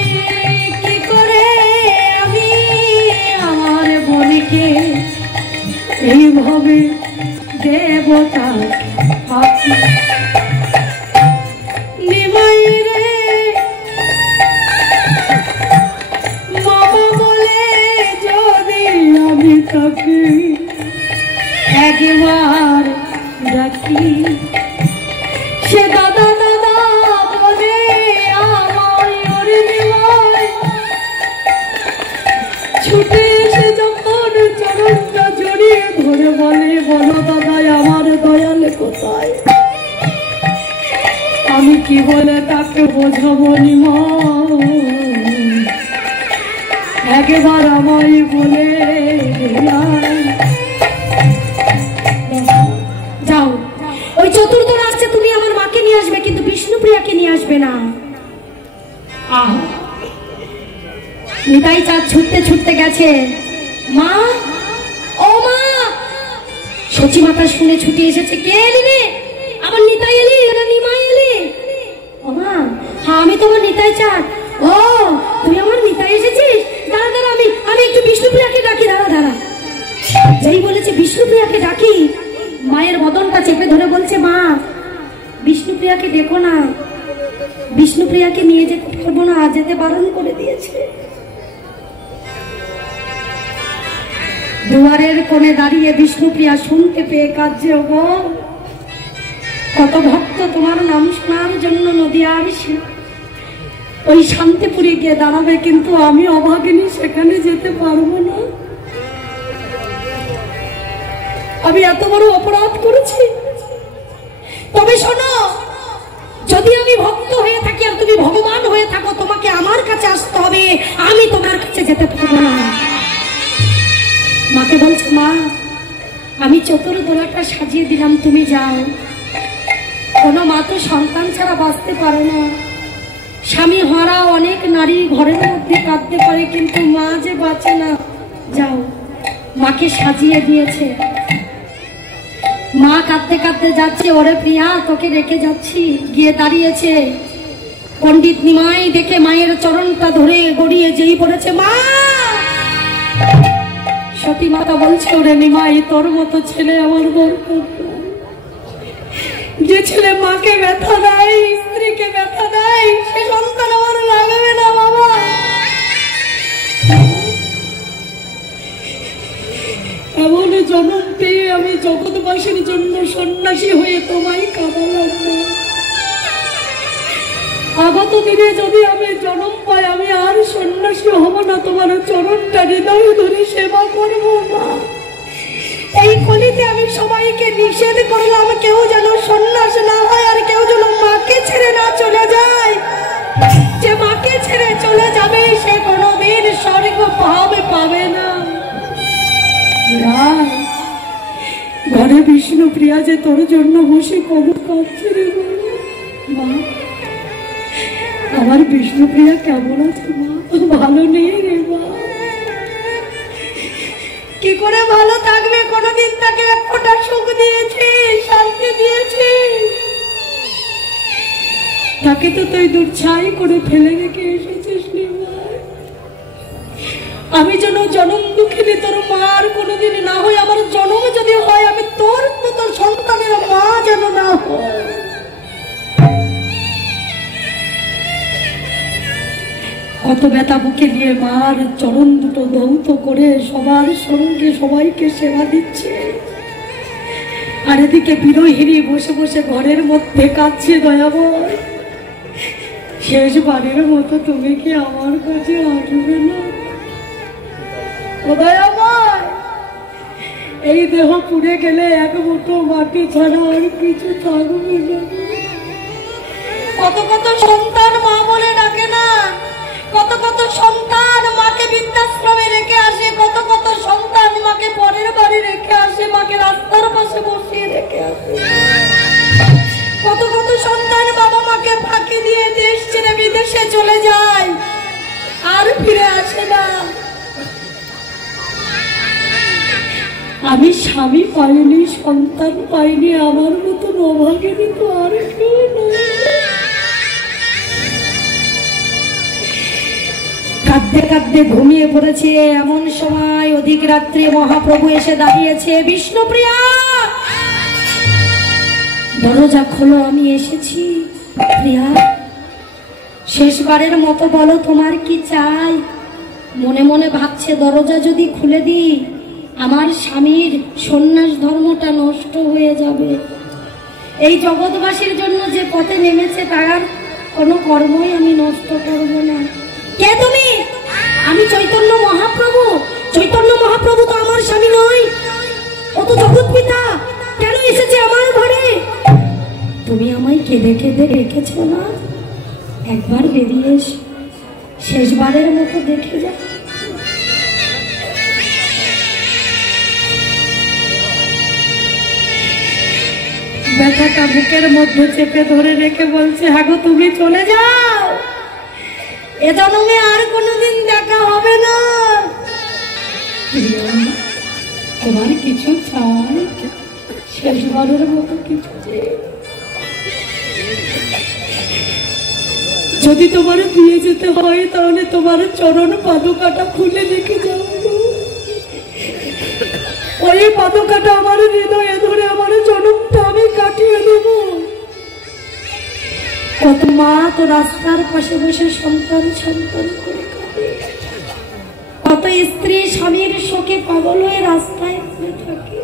কি করে আমি আমার বোনকে এইভাবে দেবতা পাখি। নিমাই রে মামা বলে যদি আমি তাকে একবার ডাকি, সে দাদা দাদা বলে আমায় ওরে নিমাই, ছুটে এসে যখন চরণটা জড়িয়ে ধরে বলে, বলো দাদাই আমার দয়াল কোথায়। আমি কি বলে তাকে বোঝাবো নিমাই, একবার আমায় বলে যাও। ওই চতুর্থ আসছে, তুমি আমার মাকে নিয়ে আসবে, কিন্তু বিষ্ণুপ্রিয়াকে নিয়ে আসবে না। নিতাই চাঁদ ছুটতে ছুটতে গেছে। মা, ও মা। সচি মাতা শুনে ছুটে এসেছে। কে এলি রে? আবার নিতাই এলি না নিমাই এলি? ও মা, হ্যাঁ আমি তোমার নিতাই চাঁদ। ও তুই আমার নিতাই এসেছিস? দাঁড়া দাঁড়া, আমি একটু বিষ্ণুপ্রিয়াকে ডাকি। দাঁড়া দাঁড়া। যেই বলেছে বিষ্ণুপ্রিয়াকে ডাকি, মায়ের বদনটা চেপে ধরে বলছে, মা বিষ্ণুপ্রিয়াকে দেখো না, বিষ্ণুপ্রিয়াকে নিয়ে যেতে পারবো না, যেতে বারণ করে দিয়েছে। দুয়ারের কোণে দাঁড়িয়ে বিষ্ণুপ্রিয়া শুনতে পেয়ে কাঁদছে, ওগো কত ভক্ত তোমার নাম শোনার জন্য নদিয়ার ওই শান্তিপুরে গিয়ে দাঁড়াবে, কিন্তু আমি অভাগিনী সেখানে যেতে পারবো না। আমি এত বড় অপরাধ করেছি। তবে শোনো, যদি আমি ভক্ত হয়ে থাকি আর তুমি ভগবান হয়ে থাকো, তোমাকে আমার কাছে আসতে হবে, আমি তোমার কাছে যেতে পারবো না। মাকে বলছে, মা আমি চতুর্দোলাটা সাজিয়ে দিলাম, তুমি যাও। কোনো মা তো সন্তান ছাড়া বাঁচতে পারে না। স্বামী হারা অনেক নারী ঘরের মধ্যে কাঁদতে পারে, কিন্তু মা যে বাঁচে না। যাও। মাকে সাজিয়ে দিয়েছে। মা কাঁদতে কাঁদতে যাচ্ছে, ওরে প্রিয়া তোকে রেখে যাচ্ছি। গিয়ে দাঁড়িয়েছে। পণ্ডিত নিমাই দেখে মায়ের চরণটা ধরে গড়িয়ে যেই পড়েছে, মা। সতী মাতা বলছে, ওরে নিমাই তোর মতো ছেলে আমার দরকার। যে ছেলে মাকে ব্যথা দেয়, স্ত্রীকে ব্যথা দেয়, সে সন্তান আমার লাগবে না বাবা। এমন জন্ম পেয়ে আমি জগৎবাসীর জন্য সন্ন্যাসী হয়ে তোমায় কাঁদালাম। আগত দিনে যদি আমি জন্ম পাই, আমি আর সন্ন্যাসী হব না, তোমার চরণটা হৃদয় ধরে সেবা করবো মা। এই কলিতে আমি সবাইকে নিষেধ করলাম, কেউ যেন সন্ন্যাস না হয়, আর কেউ যেন মাকে ছেড়ে না চলে যায়। যে মাকে ছেড়ে চলে যাবে সে কোনোদিন স্বর্গ পাবে না। ঘরে বিষ্ণুপ্রিয়া যে তোর জন্য বসে কবর কাঁদছে রে মা। আমার বিষ্ণুপ্রিয়া কেমন আছে মা? ভালো নেই রে মা। কি করে ভালো থাকবে? কোনদিন তাকে এক ফোঁটা সুখ দিয়েছে, শান্তি দিয়েছে? তাকে তো তুই দুর্ছাই করে ফেলে রেখে এসেছিস রে মা। আমি যেন জনম দুঃখিনী তোর মার কোনোদিন না হয়, আমার জন্ম যদি হয় আমি তোর মতো সন্তানের মা যেন না হয়। কত ব্যথা বুকে নিয়ে মার চরণ দুটো ধৌত করে সবার সঙ্গে সবাইকে সেবা দিচ্ছে, আর এদিকে বিরোহিনী বসে বসে ঘরের মধ্যে কাঁদছে। দয়াময়, শেষবারের মতো তুমি কি আমার কাছে আসবে না? ও দয়াময়, এই দেহ পুড়ে গেলে এক মুঠো মাটি ছাড়া আর কিছু থাকবে না। কত কত সন্তান মা বলে ডাকে না, কত কত সন্তান মাকে বৃদ্ধাশ্রমে রেখে আসে, কত কত সন্তান মাকে পরের বাড়ি রেখে আসে, মাকে রাস্তার পাশে বসিয়ে রেখে আসে। কত কত সন্তান বাবা মাকে ফাঁকি দিয়ে দেশ ছেড়ে বিদেশে চলে যায়, আর ফিরে আসে না। আমি স্বামী পাইনি, সন্তান পাইনি, আমার মতন অভাগিনী তো আর কেউ নয়। কাঁদতে কাঁদতে ঘুমিয়ে পড়েছে, এমন সময় অধিক রাত্রে মহাপ্রভু এসে দাঁড়িয়েছে। বিষ্ণুপ্রিয়া, দরজা খোলো, আমি এসেছি। প্রিয়া, শেষবারের মতো বলো তোমার কি চাই? মনে মনে ভাবছে, দরজা যদি খুলে দিই আমার স্বামীর সন্ন্যাস ধর্মটা নষ্ট হয়ে যাবে। এই জগৎবাসীর জন্য যে পথে নেমেছে তার কোনো কর্মই আমি নষ্ট করব না। কে তুমি? আমি চৈতন্য মহাপ্রভু। চৈতন্য মহাপ্রভু তো আমার স্বামী নয়, ও তো জগৎ পিতা। কেন এসেছে আমার ঘরে? তুমি আমায় কেঁদে কেঁদে রেখেছ না? একবার বেরিয়ে এসে শেষবারের মতো দেখে যা। ব্যথাটা বুকের মধ্যে চেপে ধরে রেখে বলছে, হ্যাঁ গো, তুমি চলে যাও, এ জন্মে আর কোনোদিন দেখা হবে না। তোমার কিছু চাই? শেষবারের মতো কিছু চাই। যদি তোমার দিয়ে যেতে হয় তাহলে তোমার চরণ পাদুকাটা খুলে রেখে যাও। ওই পাদুকাটা আমার হৃদয়ে ধরে আমার জনমটা আমি কাটিয়ে দেব। কত মা তো রাস্তার পাশে বসে সন্তান সন্তান করে কাঁদে, কত স্ত্রী স্বামীর শোকে পাগল হয়ে রাস্তায় পড়ে থাকে।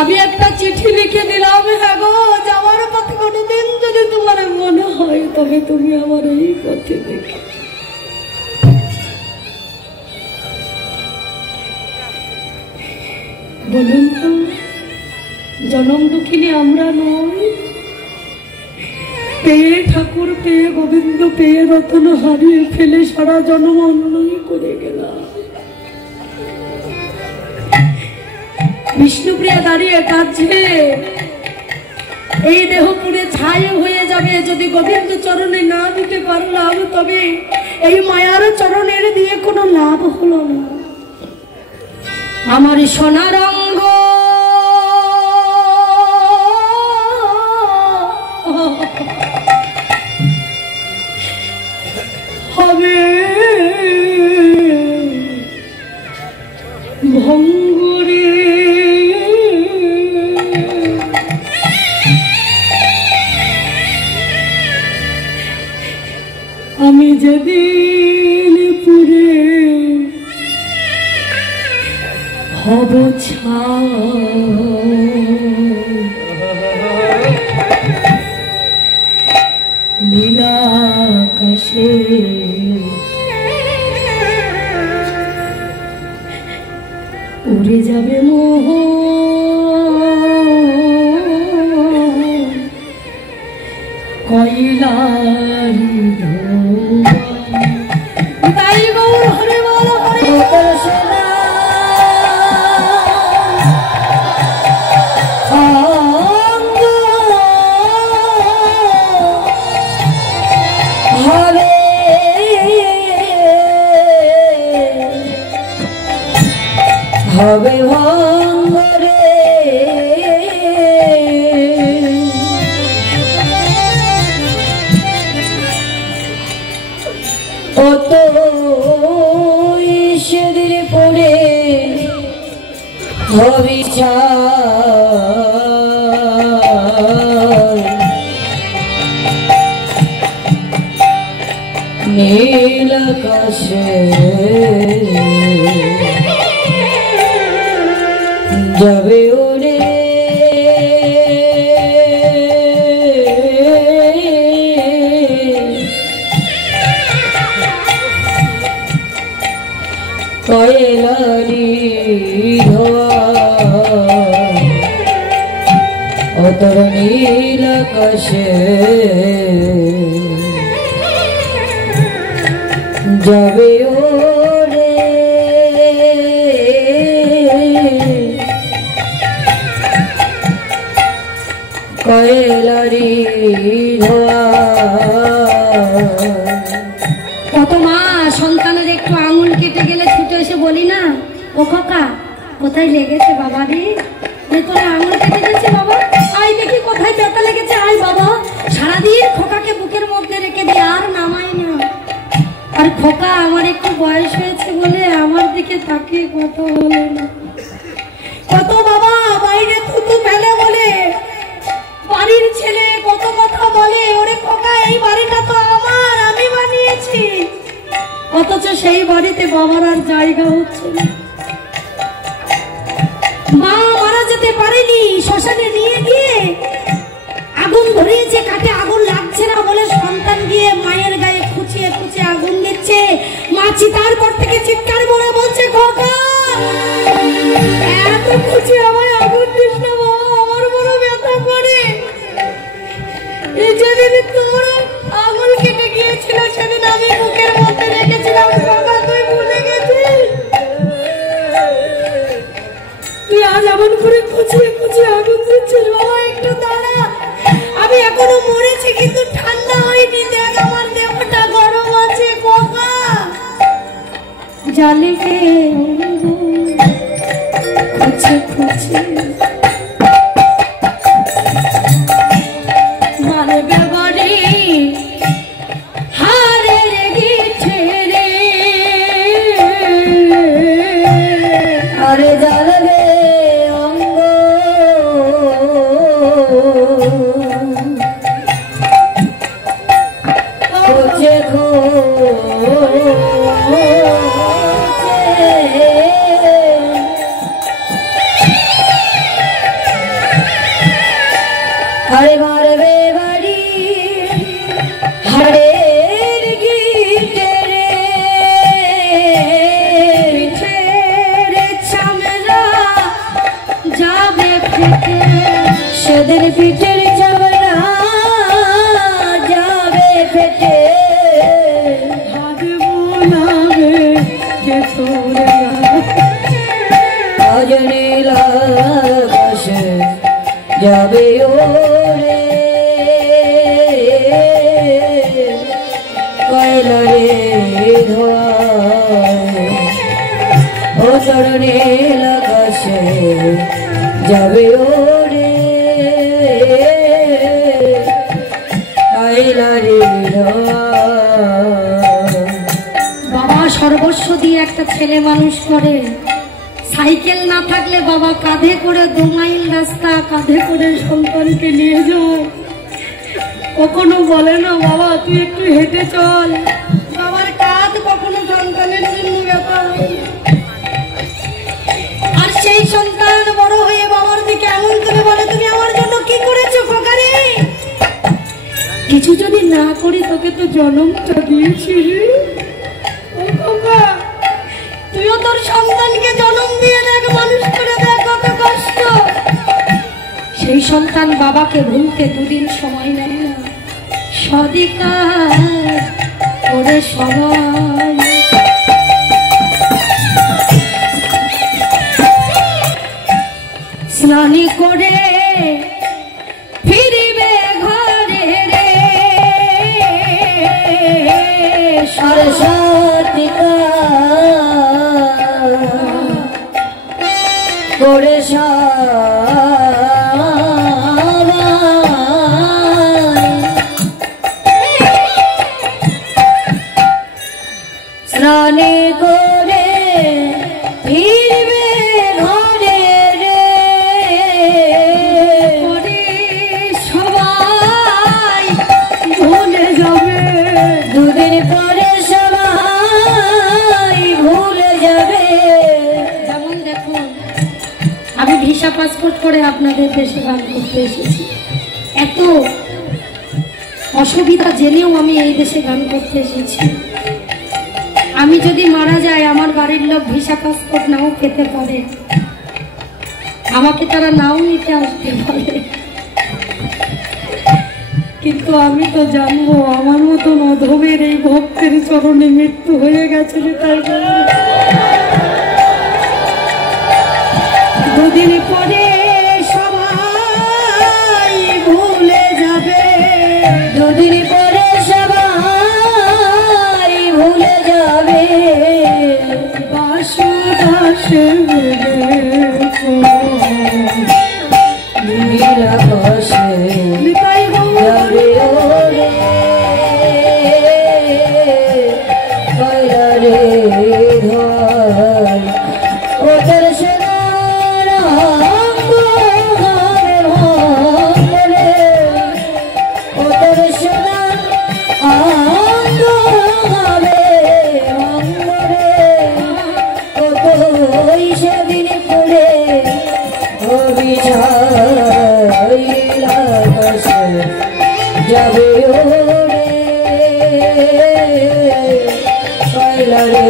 আমি একটা চিঠি লিখে দিলাম, হ্যাঁ গো, যাওয়ার পথে কোনোদিন যদি তোমার মনে হয় তবে তুমি আমার এই পথে দেখে। বলুন তো, জনম দুঃখিনী আমরা নই? পেয়ে ঠাকুর, পেয়ে গোবিন্দ, পেয়ে রতন হারিয়ে ফেলে সারা জন্ম অন্যই করে গেলাম। বিষ্ণুপ্রিয়া দাঁড়িয়ে কাঁদছে, এই দেহ পুড়ে ছাই হয়ে যাবে। যদি গোবিন্দ চরণে না দিতে পারলাম তবে এই মায়ার চরণের দিয়ে কোনো লাভ হলো না। আমার সোনার অঙ্গ হবে ভঙ্গুরে, আমি যেদিন পুরে হব নীলাকাশে উড়ে যাবে মোহ কয়লার তাই গৌর হরে বল হরে কৃষ্ণ। হবে ভঙ্গরে কত ঈশ্বরের পরে হবে নীল আকাশে যাবে ওরে কয়লারি ধোয়া অতর নীল আকাশে যাবে ওরে কয়লারি ধোয়া। কত মা সন্তানের একটু আঙুল কেটে গেলে ছুটে এসে বলি না, ও কাকা কোথায় লেগেছে বাবা রে, তোর আঙুল কেটে গেছে বাবা, আয় দেখি কোথায় ব্যথা লেগেছে, আয় বাবা। সারাদিন খোকাকে বুকের মধ্যে রেখে দিয়ে আর নামাই না। আর খোকা আমার একটু বয়স হয়েছে বলে আমার দিকে তাকিয়ে কথা বলে না। কত বাবা বাইরে থুতু ফেলে বলে, বাড়ির ছেলে কত কথা বলে, ওরে খোকা এই বাড়িটা তো আমার, আমি বানিয়েছি। অথচ সেই বাড়িতে বাবার আর জায়গা হচ্ছে না। মা মারা যেতে পারেনি, শ্মশানে নিয়ে গিয়ে আগুন ধরিয়েছে, কাঠে আগুন লাগছে না বলে সন্তান গিয়ে মায়ের গায়ে খুঁচিয়ে খুঁচিয়ে আগুন দিচ্ছে। মা চিতার পর থেকে চিৎকার করে বলছে, খোকা এত খুঁচি আমায় আগুন দিস না বাবা, আমার বড় ব্যথা করে। এই যেদিন তোর আঙুল কেটে গিয়েছিল সেদিন আমি বুকের মধ্যে রেখেছিলাম, খোকা তুই ভুলে গেছিস। তুই আজ এমন করে খুঁচিয়ে খুঁচিয়ে আগুন দিচ্ছিস, বাবা একটু দাঁড়া, আমি এখনো মরেছি কিন্তু ঠান্ডা হয়নি, দেখ আমার দেহটা গরম আছে। খোকা জালিকে খুঁচে খুঁচে মারবে বাড়ি হারে গিছে রে, আরে জ্বালবে অঙ্গ খুঁজে খুঁজে আরে মারবে বাড়ি হাড়ের গিটে রে, পিঠের চামড়া যাবে ফেটে, সেদিন পিঠের চামড়া যাবে ফেটে, হাত বোলাবে কে তোরে আজ নীল আকাশে যাবে ওরে কয়লারে ধোয়া ও তোর নীল আকাশে যাবে ওরে কয়লারে ধোয়া। বাবা সর্বস্ব দিয়ে একটা ছেলে মানুষ করে, সাইকেল না থাকলে বাবা কাঁধে করে 2 মাইল রাস্তা কাঁধে করে সন্তানকে নিয়ে যায়, কখনো বলে না বাবা তুই একটু হেঁটে চল, বাবার কাঁধ কখনো সন্তানের জন্য ব্যাপার হয় না। আর সেই সন্তান বড় হয়ে বাবার দিকে এমন করে বলে, তুমি আমার জন্য কি করেছো খোকারে, কিছু যদি না করি তোকে তো জন্মটা দিয়েছি রে। ও খোকা তুইও তোর সন্তানকে জন্ম দিয়ে দেখ, মানুষ করে দেখ, কত কষ্ট। সেই সন্তান বাবাকে ভুলতে 2 দিন সময় নেয় না, সদী কাজ করে সবাই স্নানি করে ফিরিবে ঘরে রে, সরস্বতীকা করে স্নানে করে ফিরবে ঘরে রে, সবাই ভুলে যাবে 2 দিন পরে সবাই ভিসা পাসপোর্ট করে আপনাদের দেশে গান করতে এসেছি। এত অসুবিধা জেনেও আমি এই দেশে গান করতে এসেছি। আমি যদি মারা যাই আমার বাড়ির লোক ভিসা পাসপোর্ট নাও পেতে পারে, আমাকে তারা নাও নিতে আসতে পারে, কিন্তু আমি তো জানবো আমার মতন অধমের এই ভক্তের চরণে মৃত্যু হয়ে গেছে। তাই দুদিন পরে সবাই ভুলে যাবে, দুদিন পরে সবাই ভুলে যাবে, বাসুদাসে নীল আকাশে যাবে ওরে কয়লারে ধর ওদের সোনার অঙ্গরে ভরে, ওদের সোনার অঙ্গরে ভরে, কতই সেদিন পড়ে অভিশাইল আকাশে যাবে ওরে কয়লারে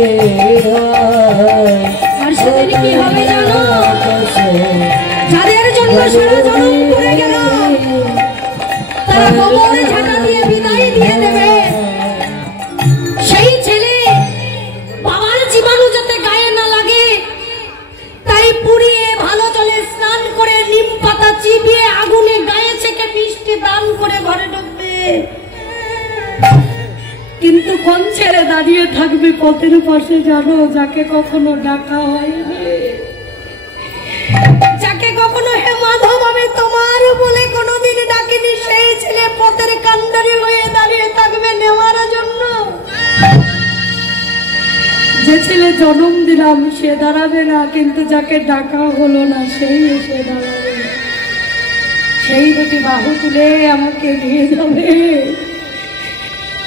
ধর। আর সেদিন কি হবে জানো? যাদের জন্য সারা জনম করে গেলাম তারা কবরে ঝাঁটা দিয়ে বিদায় দিয়ে দেবে। সেই ছেলে বাবার জীবাণু যাতে গায়ে না লাগে তাই পুড়িয়ে ভালো জলে স্নান করে নিম পাতা চিবিয়ে আগুনে গায়ে ছেকে মিষ্টি দান করে ঘরে ঢুকবে। কিন্তু কোন ছেলে দাঁড়িয়ে থাকবে পথের পাশে জানো? যাকে কখনো ডাকা হয়নি, যাকে কখনো হে মাধব আমি তোমার বলে কোনোদিন ডাকিনি, সেই ছেলে পথের কান্ডারি হয়ে দাঁড়িয়ে থাকবে নেওয়ার জন্য। যে ছেলে জন্ম দিলাম সে দাঁড়াবে না, কিন্তু যাকে ডাকা হলো না সেই এসে দাঁড়াবে, সেই দুটি বাহু তুলে আমাকে নিয়ে যাবে।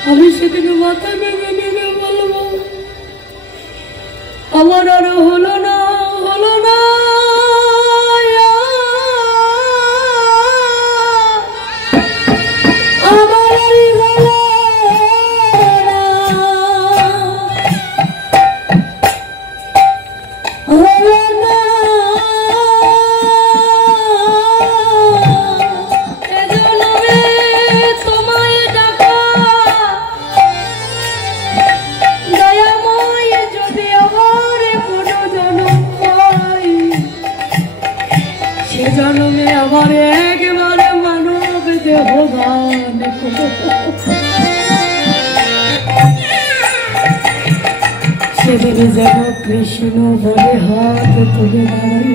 আমি সেদিন মাথা ভেঙে নেমে বলবো আমার আর হলো না, হলো না, আমার আর হলো না, হলো না, এজন্যে তোমায় ডাকা দয়াময়, যদি আমার কোনো জনম পাই সে জন্মে আমার একবারে মানব দেহ দান করো। সেদিন যেন কৃষ্ণ বলে হাত তুলে দাঁড়ায়,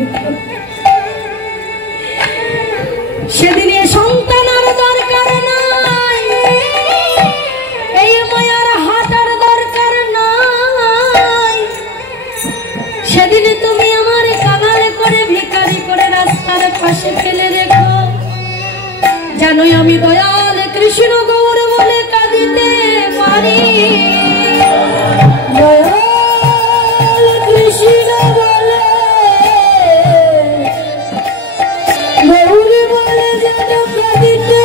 সেদিন সন্তান আর দরকার নাই, এই মায়ার হাটার দরকার নাই। সেদিন তুমি আমার কাবার করে ভিখারি করে রাস্তার পাশে ফেলে রেখো, জানোই আমি দয়াল কৃষ্ণ গৌর বলে কাঁদিতে পারি। দয়াল কৃষ্ণ বলে গৌর বলে যেন কাঁদিতে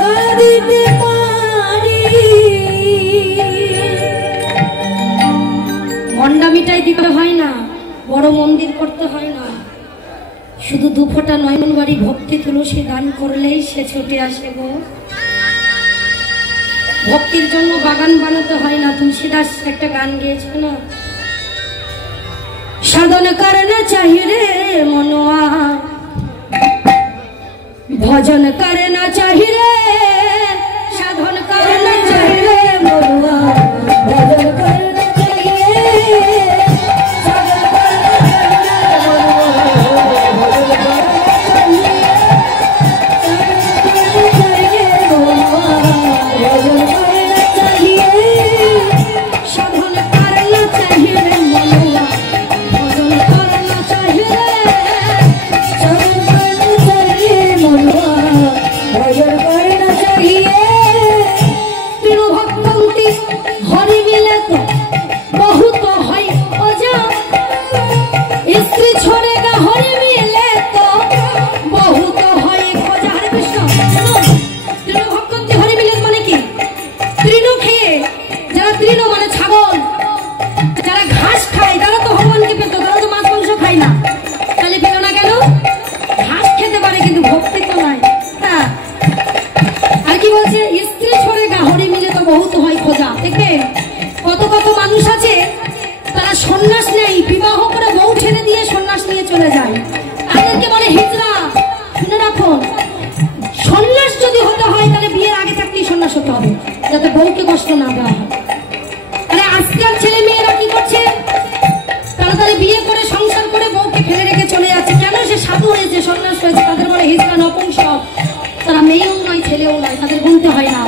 কাঁদিতে পারি। মন্ডা মিটাই দিতে হয় না, বড় মন্দির করতে হয় না, শুধু দুফোঁটা নয়ন বাড়ি ভক্তি তুলসী দান করলেই সে ছুটে আসে গো। ভক্তির জন্য বাগান বানাতে হয় না। তুলসীদাস একটা গান গেয়েছে না, সাধন করনা চাহিরে মনোয়া, ভজন করনা চাহিরে, সাধন করনা চাহিরে মনোয়া, ভজন করনা চাহিয়ে, সাধন করনা চাহিয়ে, ভজন করনা চাহিয়ে, সাধন করনা চাহিরে মনোয়া, ভজন করনা চাহিরে, সাধন করনা চাহিয়ে মনোয়া, ভজন করনা নিয়ে চলে যায়, তাদেরকে বলে হিজড়া। শুনে রাখুন, সন্ন্যাস যদি হতে হয় তাহলে বিয়ের আগে থাকতেই সন্ন্যাস হতে হবে, যাতে বউকে কষ্ট না দেওয়া হয়। আরে আজকাল ছেলে মেয়েরা কি করছে, তাড়াতাড়ি বিয়ে করে সংসার করে বউকে ফেলে রেখে চলে যাচ্ছে। কেন? সে সাধু হয়েছে, সন্ন্যাস হয়েছে, তাদের বলে হিজড়া, নপুংসক। তারা মেয়েও নয়, ছেলেও নয়, তাদের গুনতে হয় না।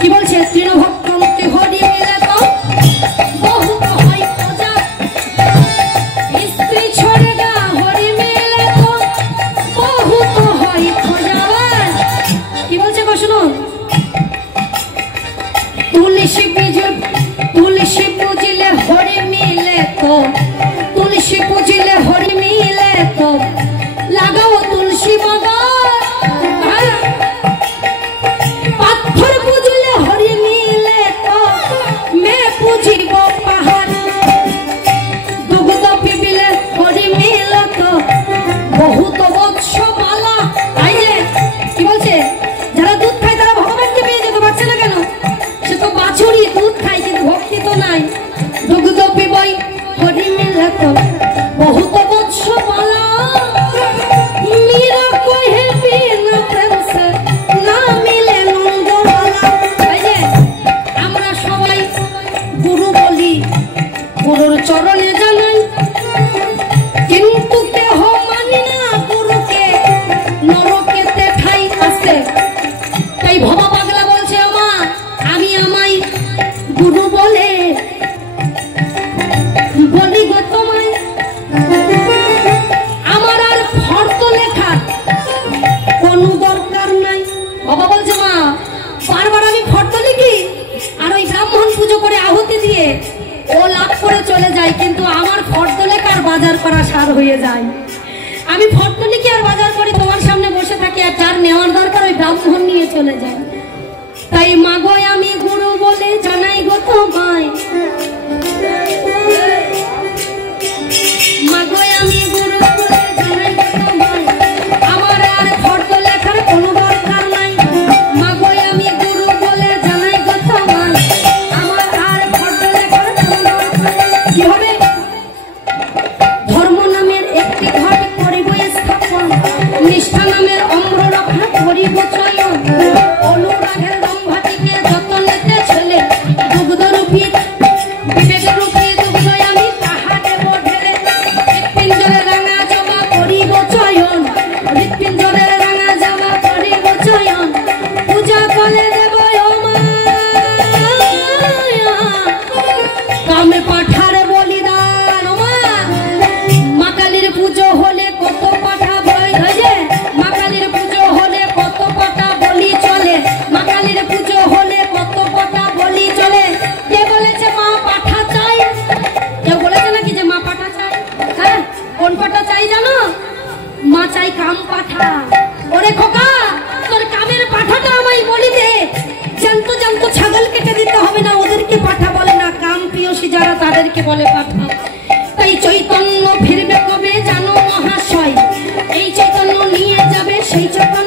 কি বলছে? তৃণভক্ত হরি মিলে তো বহুত হয় প্রজা, স্ত্রী ছড়ে গা হরি মিলে তো বহুত হয় প্রজা। কি বলছে গো শুনুন, তুলসী পুজিলে হরি মিলে তো, তুলসী পুজিলে হরি মিলে তো লাগাও তুলসী বাগান, পাথর পুজিলে হরি মিলে তো মে পুজিব পাহাড়, দুগ্ধ পিবিলে হরি মিলে তো বহুত বৎস পালা। তাই যে কি বলছে, যারা দুধ খায় তারা ভগবানকে পেয়ে যেতে পারছে না কেন? সে তো বাছুরি, দুধ খায় কিন্তু ভক্তি তো নাই। দুগ্ধ পিবাই হরি মিলে তো বহুত বৎস পালা, মীরা কহে বিনা প্রেম সে না মিলে নন্দলালা। তাই যে আমরা সবাই গুরু বলি, গুরুর চরণে জানাই, কিন্তু কেহ মানি না গুরুকে, নরকেতে ঠাই আছে। তাই ভবা পাগলা বলছে, আমা আমি আমায় গুরু বলে বলি গো তোমায়, আমার আর ফর্দ লেখা কোনো দরকার নাই। বাবা বলছে, মা বারবার আমি ফর্দ লিখি আর ওই ব্রাহ্মণ পুজো করে আহুতি দিয়ে ও লাভ করে চলে যায়, কিন্তু আমার ফর্দ লেখার বাজার করা সার হয়ে যায়। আমি ফর্দ লিখি আর বাজার করি, তোমার সামনে বসে থাকি, আর যার নেওয়ার দরকার ওই ব্রাহ্মণ নিয়ে চলে যায়। তাই মাগো আমি গুরু বলে জানাই গো তোমায়, মাগো আমি গুরু বলে জানাই গো তোমায়, আমার আর ফর্দ লেখার কোনো দরকার নাই। মাগো আমি গুরু বলে জানাই গো তোমায়, আমার আর ফর্দ লেখার কোনো দরকার নাই। কি হবে? ধর্ম নামের একটি ঘট করিব স্থাপন, নিষ্ঠা নামের অম্র রক্ষা করিব চয়ন, অনুরাগের দম্ভাটিকে যতনেতে ছেলে, দুগ্ধরূপী বিবেকরূপী দুগ্ধ আমি তাহা দেব ঢেলে, হৃৎপিঞ্জরে রাঙা জবা করিব চয়ন, হৃৎপিঞ্জরের রাঙা জবা করিব চয়ন, পূজা করে দেব কামে পাঠার বলিদান। মা কালীর পুজো হলে কত পাঠা বই, মা কালীর পুজো হলে কত পাঠা বলি চলে, মা কালীর পুজো হলে কত পাঠা বলি চলে। কে বলেছে মা পাঠা চাই? কেউ বলেছে নাকি যে মা পাঠা চাই? হ্যাঁ, কোন পাঠা চাই জানো? মা চাই কাম পাঠা। ওরে খোকা, তোর কামের পাঠাটা আমায় বলি দে। জানতো জানতো ছাগল কেটে দিতে হবে না, ওদেরকে পাঠা বলে না, কাম প্রিয়সী যারা তাদেরকে বলে পাঠা। তাই চৈতন্য ফিরবে কবে জানো মহাশয়, এই চৈতন্য নিয়ে যাবে সেই চৈতন্য